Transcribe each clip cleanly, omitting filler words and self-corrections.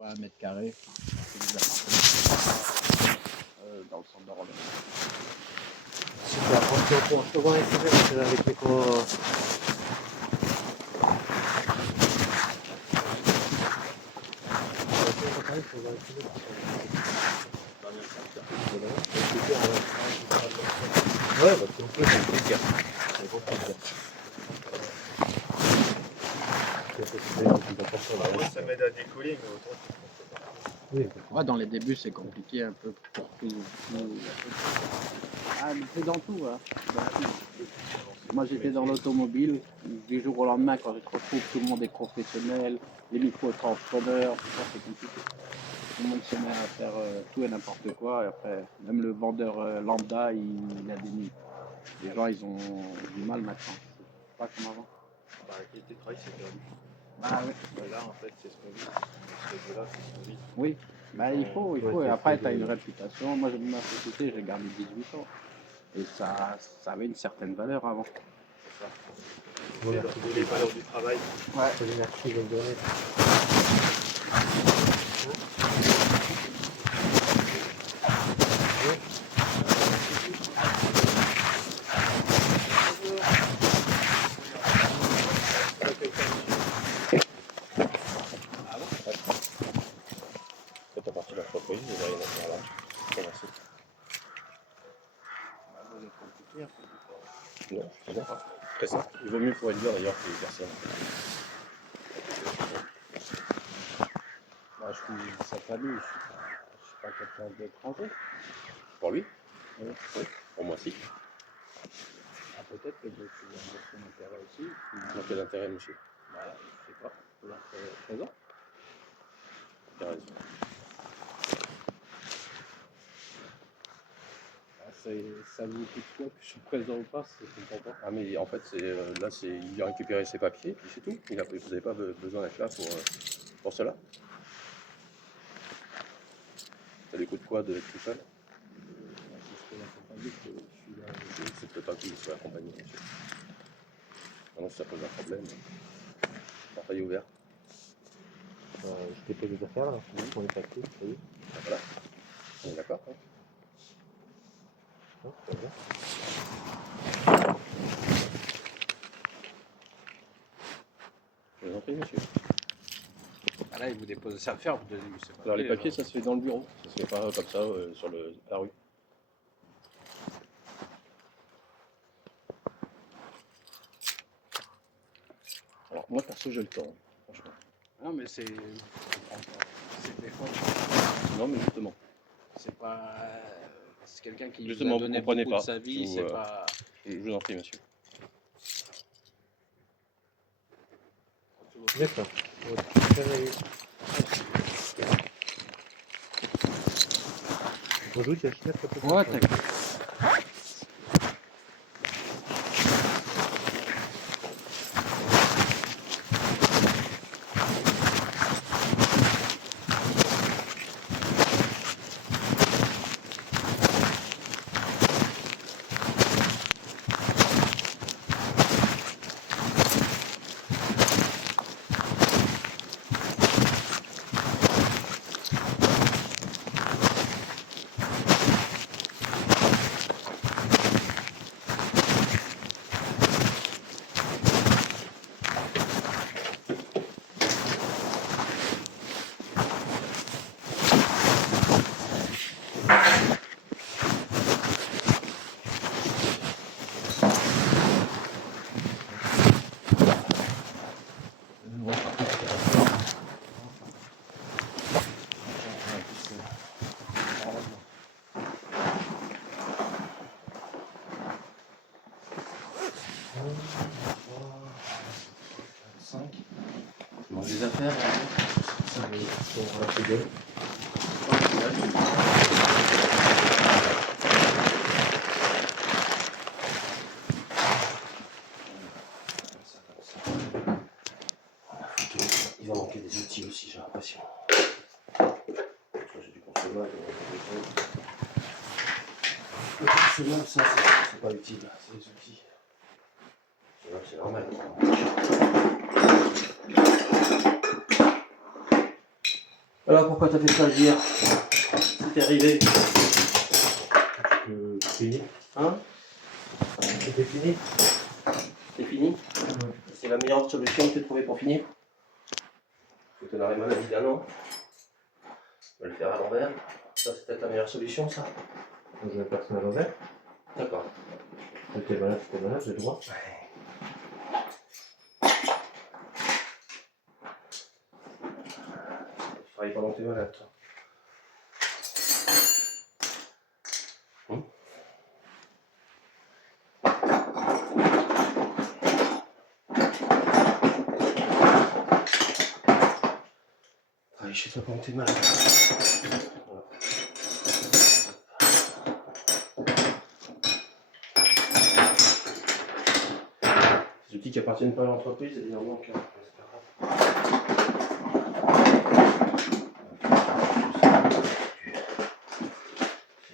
Pas 1 m², c'est des appartements dans le centre de Rodez. Super, on se revoit souvent avec les co... Ouais, parce qu'en plus, c'est compliqué. C'est compliqué. Ça m'aide à décoller, mais autant Oui, Ouais, dans les débuts, c'est compliqué un peu pour tout. Ah, mais c'est dans tout, hein. Dans tout. Moi, j'étais dans l'automobile. Du jour au lendemain, quand je te retrouve, tout le monde est professionnel, les micro-entrepreneurs, tout ça, c'est compliqué. Tout le monde se met à faire tout et n'importe quoi. Et après, même le vendeur lambda, il a des nuits. Les gens, ils ont du mal maintenant. C'est pas comme avant. bah, avec les travail, c'est perdu. Ah oui. Bah, là, en fait, c'est ce qu'on vit. Ce là, c'est ce qu'on vit. Oui, bah, il faut. Ouais, Et après, c'est tu as une réputation. Moi, ma société, j'ai gardé 18 ans. Et ça avait une certaine valeur avant. C'est ça. Voilà. C'est les valeurs du travail. Ouais. Merci, bonne journée. Quand t'as parti de l'entreprise, vous avez rien à faire là. Commencer. Bah, vous êtes compliqué, un peu. Non, je sais pas. Très simple. Il vaut mieux pour être dire d'ailleurs que les personnes. Bah, je suis sa famille, je suis pas quelqu'un d'étranger. Pour lui, Oui. oui. Pour moi aussi. Ah, peut-être que je suis dans son intérêt aussi. Dans quel intérêt, monsieur? Bah, je sais pas, pour l'intérêt présent. Tu as raison. Bah, ça vous coûte quoi que je suis présent ou pas, je comprends pas. Ah, mais en fait, là, il vient récupérer ses papiers, puis c'est tout. Vous n'avez pas besoin d'être là pour cela. Ça lui coûte quoi d'être tout seul? Bah, si je peux l'accompagner, je suis là. C'est peut-être pas qu'il soit accompagné, monsieur. Maintenant, si ça pose un problème, la portail est ouvert. Je t'ai posé des affaires là, pour les papiers, ça y est. Ah, voilà. On est d'accord, hein? Non, c'est bien. Je vous en prie, monsieur. Ah, là, il vous dépose ses affaires, vous donnez ses papiers. Alors, les papiers, ça se fait dans le bureau. Ça se fait pas comme ça sur la rue. Alors, moi, perso, j'ai le temps, franchement. Non, mais c'est. C'est des fois. Non, mais justement. C'est pas. C'est quelqu'un qui Justement, vous a vous donné comprenez beaucoup pas. de sa vie, Je c'est vous, pas. Je vous en prie, monsieur. D'accord. Bonjour, tu as acheté la photo? Ouais, t'inquiète. Les affaires, Ça va être rapide. il va manquer des outils aussi, j'ai l'impression. J'ai du consommable. Le consommable, ça, c'est pas utile, c'est les outils. C'est normal. Alors pourquoi t'as fait ça hier? C'était arrivé. Fini. Hein? C'était fini. C'est fini? C'est la meilleure solution que tu as trouvée pour finir? Faut que tu en arrêtes maladie d'un an. On va le faire à l'envers. Ça, c'est peut-être la meilleure solution, ça. Je vais personne à l'envers. D'accord. T'es malade, j'ai le droit. Tu travailles pendant que t'es malade, toi. Travaille chez toi pendant que t'es malade. Voilà. Les outils qui appartiennent pas à l'entreprise, et leur manque. C'est pas grave.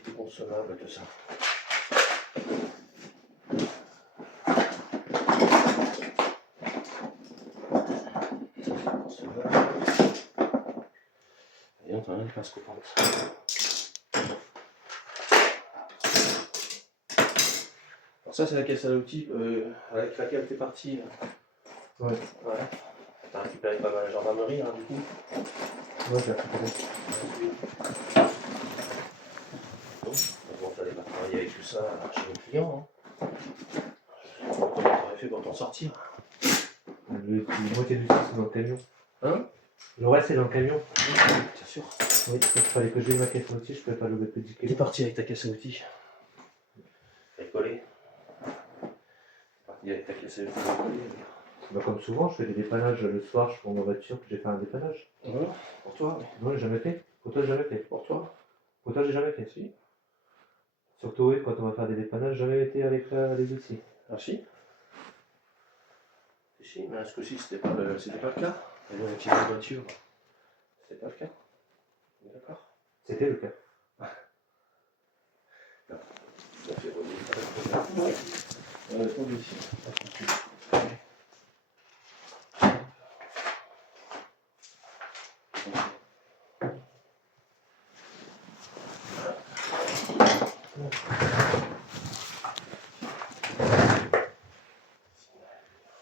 C'est consommable tout ça. Et on t'en a une pince coupante. Alors ça, c'est la caisse à outils avec laquelle t'es parti. Ouais. Ouais. T'as récupéré pas mal la gendarmerie, hein, du coup. Ouais, j'ai récupéré. Bon, t'allais pas travailler avec tout ça chez les clients. Hein. Je sais pas comment t'aurais fait pour t'en sortir. La moitié du sac, c'est dans le camion. Hein? Le reste, c'est dans le camion. Bien sûr. Oui, il fallait que je mette ma caisse à outils, je pouvais pas lever plus de 10 T'es kilos. parti avec ta caisse à outils. T'es collé. T'es parti avec ta caisse à outils. Bah, comme souvent, je fais des dépannages le soir, je prends ma voiture, puis j'ai fait un dépannage. Ouais. Pour toi, oui. Non, j'ai jamais fait. Pour toi, j'ai jamais fait. Pour toi. Pour toi, j'ai jamais fait. Si. Surtout, oui, quand on va faire des dépannages, jamais été avec les outils. Ah si. Si, mais ce coup-ci, c'était pas le cas. Et donc, avec la voiture, c'était pas le cas. D'accord. C'était le cas. Ça fait relier. On a trop ici.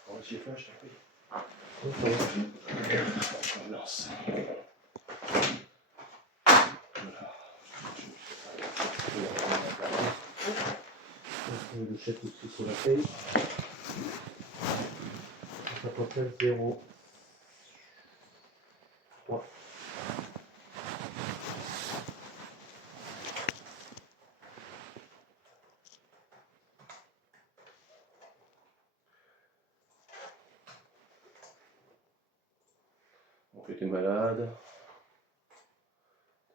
On va chez toi, je t'en prie. Je lance. Le chèque aussi sur la paye. 59 0 3. Donc, t'es malade.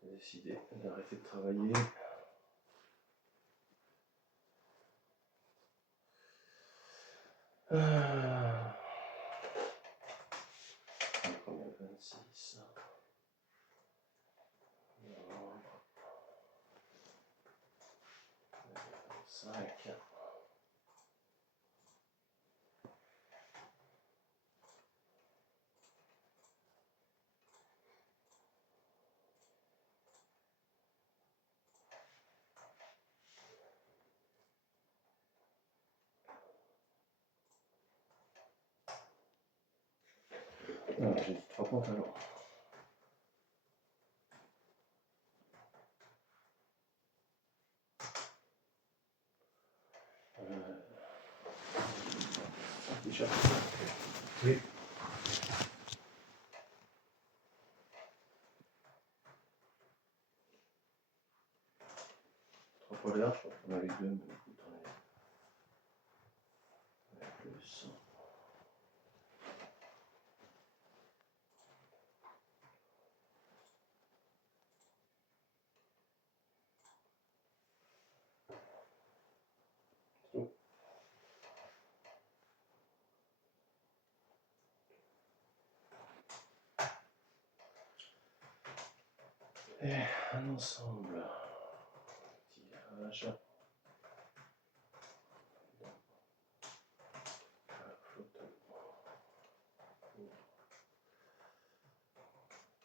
T'as décidé d'arrêter de travailler. Ah. Combien? 26. Non. 5. Ah, j'ai 3 pantalons. T-shirt. Oui. Trois polaires, je pense qu'on avait deux, mais écoute, on est plus. Et un ensemble. Tirage. Photo.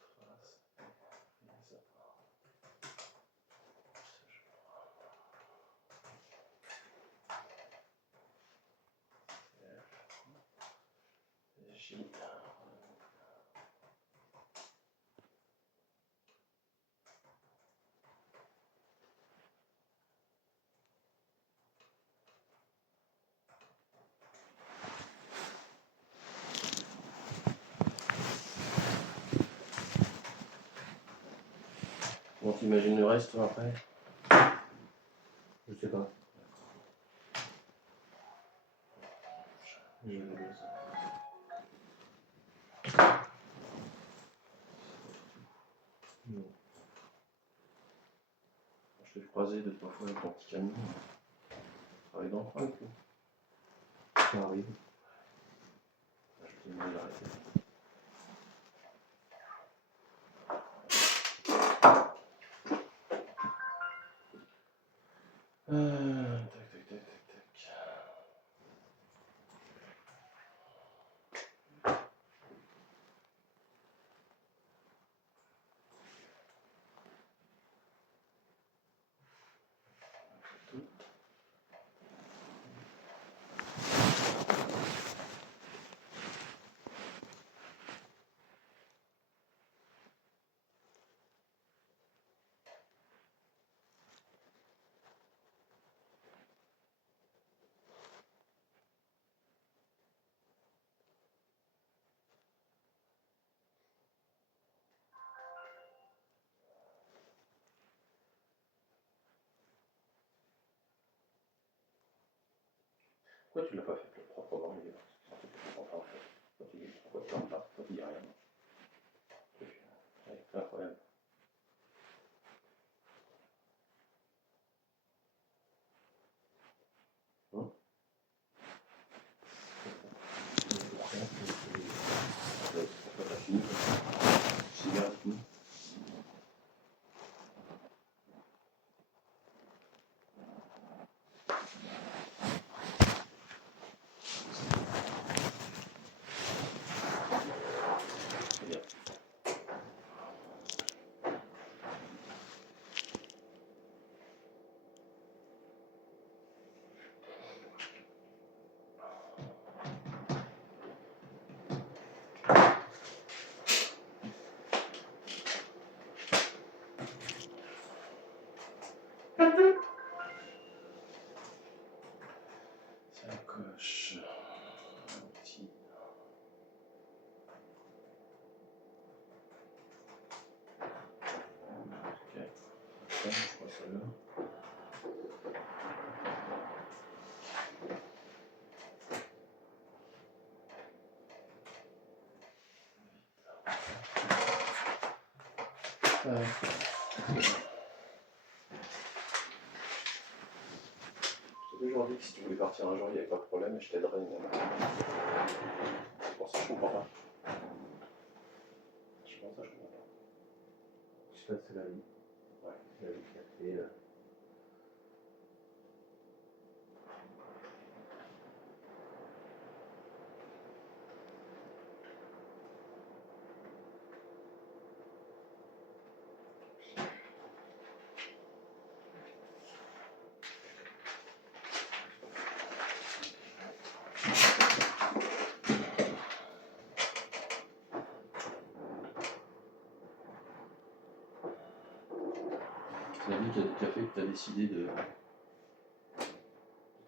Trace. réfléchis. Comment t'imagines le reste toi, après? Je sais pas. Je le laisse. Non. Je t'ai croisé 2-3 fois avec ton petit camion. Travaille dans le coin, coup. Ça arrive. Je t'ai demandé d'arrêter. Tac, tac, tac, tac, tac. Pourquoi tu l'as pas fait le propre dans le livre? C'est un truc que je comprends pas en fait. Pourquoi tu n'en pas? Pourquoi tu dis rien? C'est incroyable. Hein? Pourquoi t'as fini? Cigare, dites-nous. C'est bien. Ça coche. Petit. Ok. Ça, je crois ça là. Je t'ai toujours dit que si tu voulais partir un jour, il n'y avait pas de problème et je t'aiderais. C'est pour ça que je comprends pas. Je pense que je comprends pas. Je sais pas, c'est la vie. Ouais. La vie qui a fait. C'est la vie qui a fait que tu as décidé de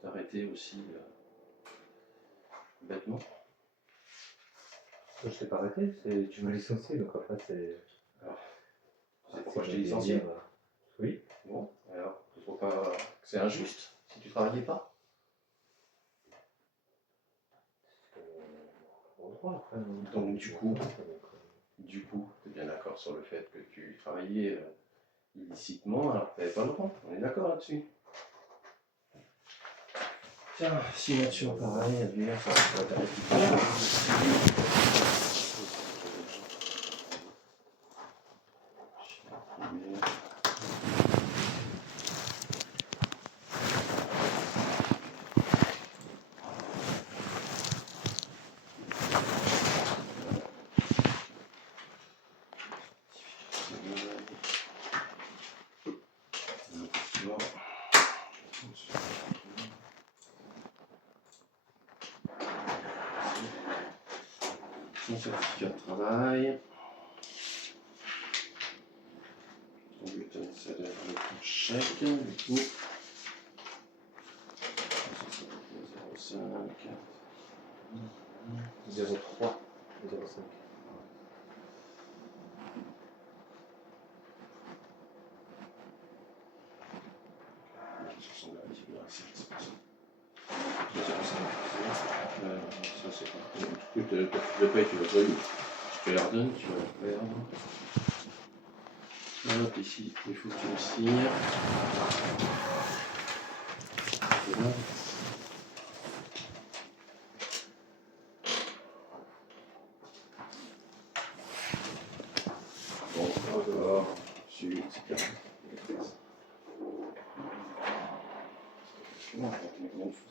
t'arrêter aussi bêtement. Je t'ai pas arrêté, tu m'as licencié, donc après c'est. Alors, tu sais pourquoi je t'ai licencié? Oui. Bon, alors, tu trouves pas que c'est injuste si tu travaillais pas? Mon droit après. Donc du coup, tu es bien d'accord sur le fait que tu travaillais illicitement alors que tu n'avais pas le droit. On est d'accord là-dessus? Tiens, si une action pareille advient, ça pourrait t'arrêter. ton certificat de travail. Ton bulletin de salaire avec ton chèque, du coup. 05 03 05. Ça ressemble un petit peu à ça, c'est pas ça. Ça c'est pas. Du coup, tu le payes, tu vas pas lui. Je te la redonne, tu vas la perdre. Hop, ici, il faut que tu le signes. Voilà. Bon, d'accord, suivi, etc. Non, combien de choses.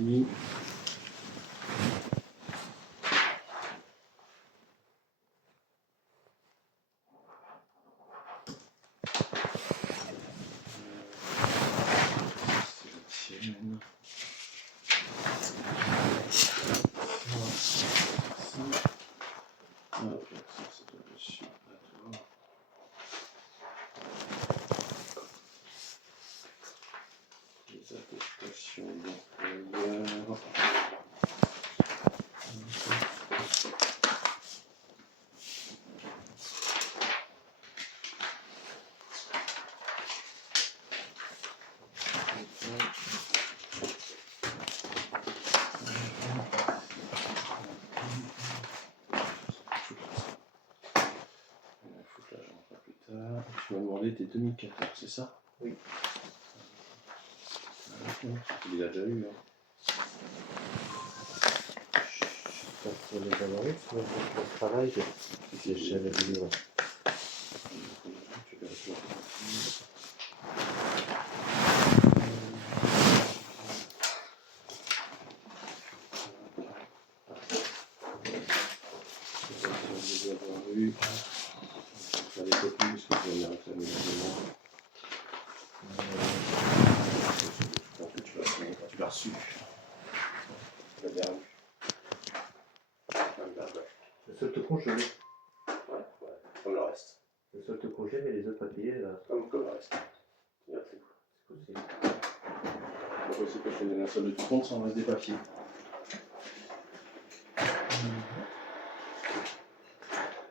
Ici. C'est la tienne. Hop, ça c'est dessus à toi. Les attestations d'employeur. Tu m'as demandé tes 2014, c'est ça? Oui. Tu les as déjà eu, hein? Je pense qu'on les a eu sur le travail. J'ai jamais vu. Ouais. Ça les copies parce que je vais les réclamer maintenant. Je pense que tu l'as signé quand tu l'as reçu. Tu l'as bien reçu. Le solde congé. Ouais, comme le reste. Le solde congé, mais les autres papiers, là. Comme le reste. Regarde, c'est cool. C'est possible. C'est possible que je te donne un solde de tout compte sans reste des papiers.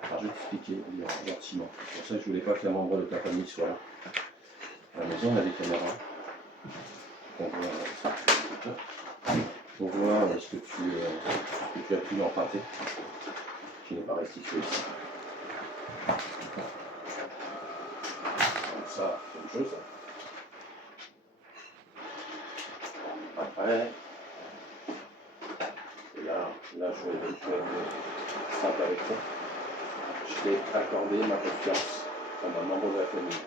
Alors je vais t'expliquer gentiment. C'est pour ça que je voulais pas que la membre de ta famille soit là. À la maison, on a des caméras. On voit ce que tu as pu emprunter, qui n'est pas restitué ici. Donc ça, c'est une chose. Après, et là je vais être simple avec toi. Je t'ai accordé ma confiance comme un membre de la famille.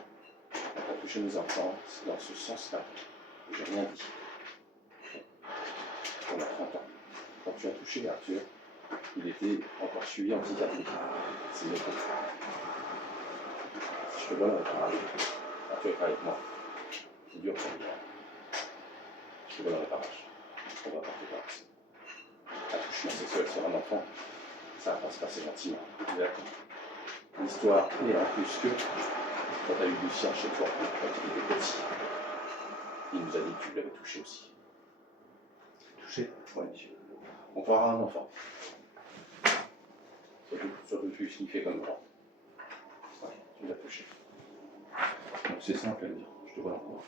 Pour toucher mes enfants, c'est dans ce sens-là. J'ai rien dit. On a 30 ans. Quand tu as touché Arthur, il était encore suivi en psychiatrie. C'est noté. Si je te donne un réparage, Arthur est avec moi. C'est dur pour lui. Je te donne un réparage. On va porter plainte. Attouchement sexuel sur un enfant, ça va pas se passer gentiment. D'accord. L'histoire est en plus que quand tu as eu Lucien chez toi, quand il était petit, il nous a dit que tu l'avais touché aussi. Touché? Oui, monsieur. On fera un enfant. Surtout plus signifié comme grand. Ouais, tu l'as touché. Donc c'est simple à dire. Je te vois dans quoi.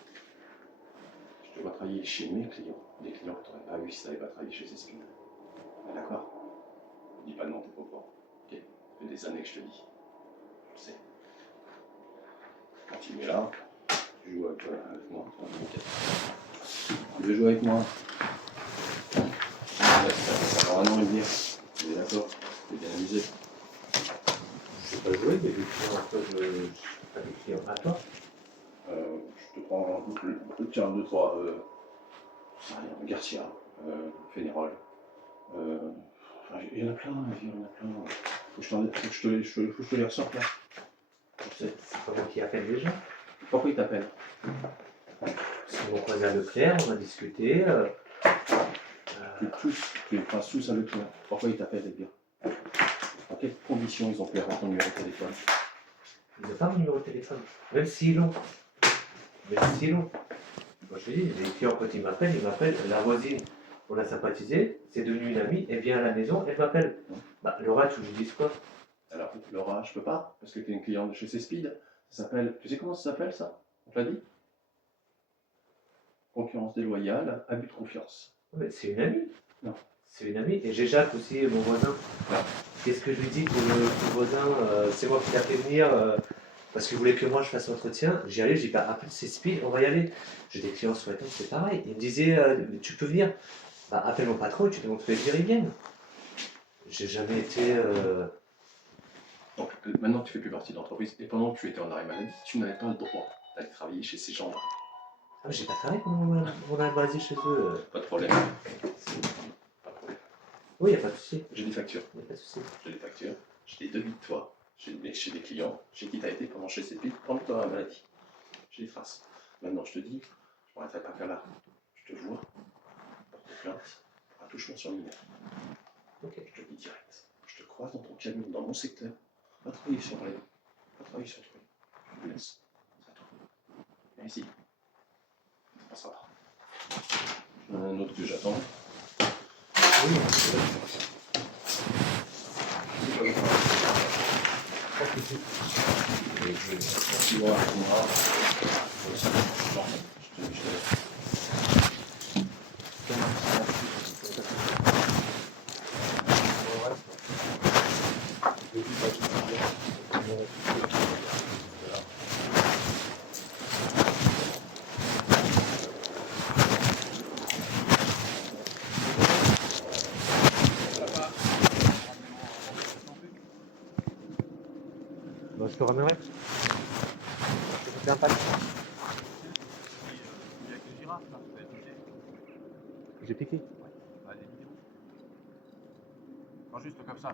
Je te vois travailler chez mes clients. Des clients que tu n'aurais pas eu si tu n'avais pas travaillé chez Espine. Ah, d'accord? Ne dis pas non, t'es pas au courant. Ok? Ça fait des années que je te dis. Je sais. Quand tu es là, tu joues avec moi. Tu veux jouer avec moi? Ça va vraiment y venir. Tu es d'accord? Tu es bien amusé. pas jouer, mais des clients à toi, pas des clients à toi. Je te prends tiens, 2, 3, Garcia, Fénérol. Il y en a plein, il y en a plein. Faut que je te les ressorte là. C'est pas moi qui appelle les gens. Pourquoi ils t'appellent? Parce qu'on croisé à Leclerc, on a discuté. Tu les passes tous à Leclerc. Pourquoi ils t'appellent les gars? Dans quelles conditions ils ont pu avoir ton numéro de téléphone? Ils n'ont pas mon numéro de téléphone. Même s'ils l'ont. Même s'ils l'ont. Moi je te dis, les clients quand ils m'appellent, la voisine. On a sympathisé, c'est devenu une amie, elle vient à la maison, elle m'appelle. Bah, Laura, tu lui dis quoi? Alors, Laura, je peux pas, parce que tu es une cliente de chez C-Speed. Ça s'appelle, tu sais comment ça s'appelle ça? On te l'a dit? Concurrence déloyale, abus de confiance. Mais c'est une amie. Non. C'est une amie. Et j'ai Jacques aussi, mon voisin. Qu'est-ce que je lui dis pour le voisin? C'est moi qui l'a fait venir parce qu'il voulait que moi je fasse l'entretien. J'y allais, j'ai dit bah, appelle C-Speed, on va y aller. J'ai des clients sur la table, c'est pareil. Il me disait tu peux venir. Bah, appelle mon patron et tu demandes que ils viennent. J'ai jamais été. Donc maintenant tu fais plus partie de l'entreprise et pendant que tu étais en arrêt maladie, tu n'avais pas le droit d'aller travailler chez ces gens-là. Ah, j'ai pas travaillé pendant mon arrêt maladie chez eux. Pas de problème. Pas de problème. Oui, il n'y a pas de souci. J'ai des factures. Y a pas de souci. J'ai des factures. J'ai des devis de toi. J'ai des clients. Chez qui tu as été pendant chez ces piles pendant ton arrêt maladie. J'ai des traces. Maintenant je te dis, je m'arrêterai pas faire là. Je te vois. Porte plainte pour attouchement sur mineur. Ok. Je te le dis direct. Je te croise dans ton camion, dans mon secteur. Va travailler sur Relais. Va travailler sur toi. Je te laisse. C'est à toi. Viens ici. Ça passera pas. J'en ai un autre que j'attends. Oui, Merci, voilà, moi. Je te laisse. Bah, je te ramènerai. Je te fais un pack. Il y a que les girafes là, ça va être obligé. J'ai piqué. Bah, des vidéos. Non, juste comme ça.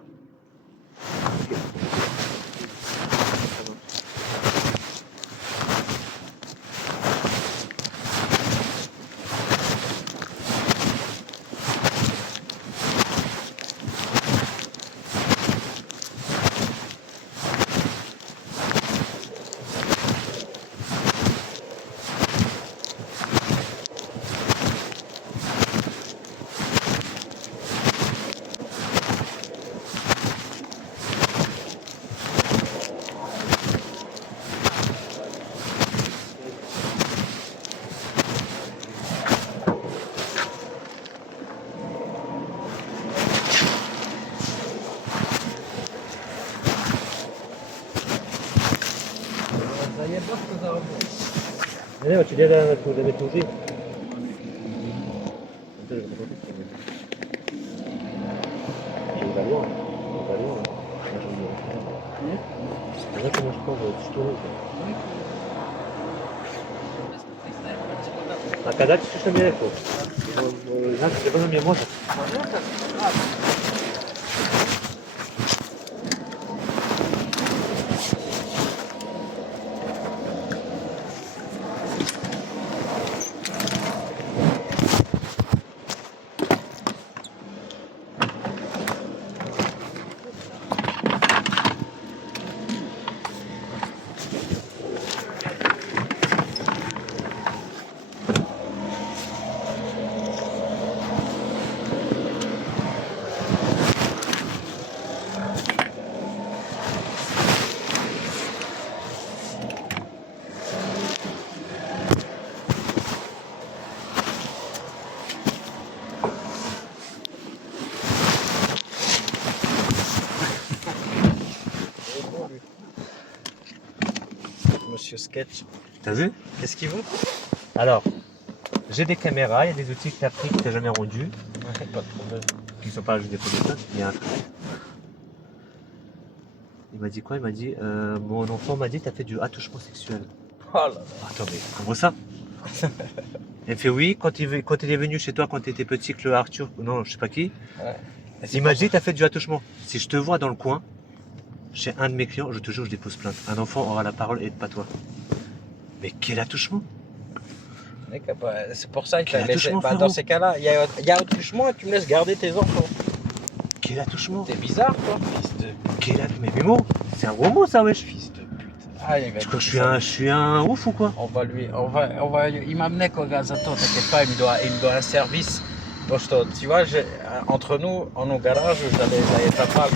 Ne, hoće gdje da me tuži? Il va loin. Il va loin. C'est vrai que moi je pense что А когда ты что мне это? Знаешь, где мне может? Monsieur Sketch, T'as vu? qu'est-ce qu'il veut? Alors, j'ai des caméras, il y a des outils que t'as pris que t'as jamais rendus, Pas de problème. qui sont pas juste des photos de il y a un truc. Il m'a dit quoi? Il m'a dit mon enfant m'a dit t'as fait du attouchement sexuel. Oh là là. Attends, mais comment ça? Il fait oui, quand il est venu chez toi quand tu étais petit, que le Arthur, non, je sais pas qui, Ouais. il m'a dit t'as fait du attouchement. Si je te vois dans le coin, chez un de mes clients, je te jure, je dépose plainte. Un enfant aura la parole et pas toi. Mais quel attouchement? Mec, bah, c'est pour ça que Quel attouchement, dans frérot. ces cas-là, il y a attouchement et tu me laisses garder tes enfants. Quel attouchement? T'es bizarre, toi, fils de Mais Mimo, c'est un gros mot ça, wesh. fils de pute. Ah, il va Tu crois que je suis un ouf ou quoi? il m'a amené au Gazato, t'inquiète pas, il me doit un service. Donc, tu vois, entre nous, en nos garages, j'allais pas.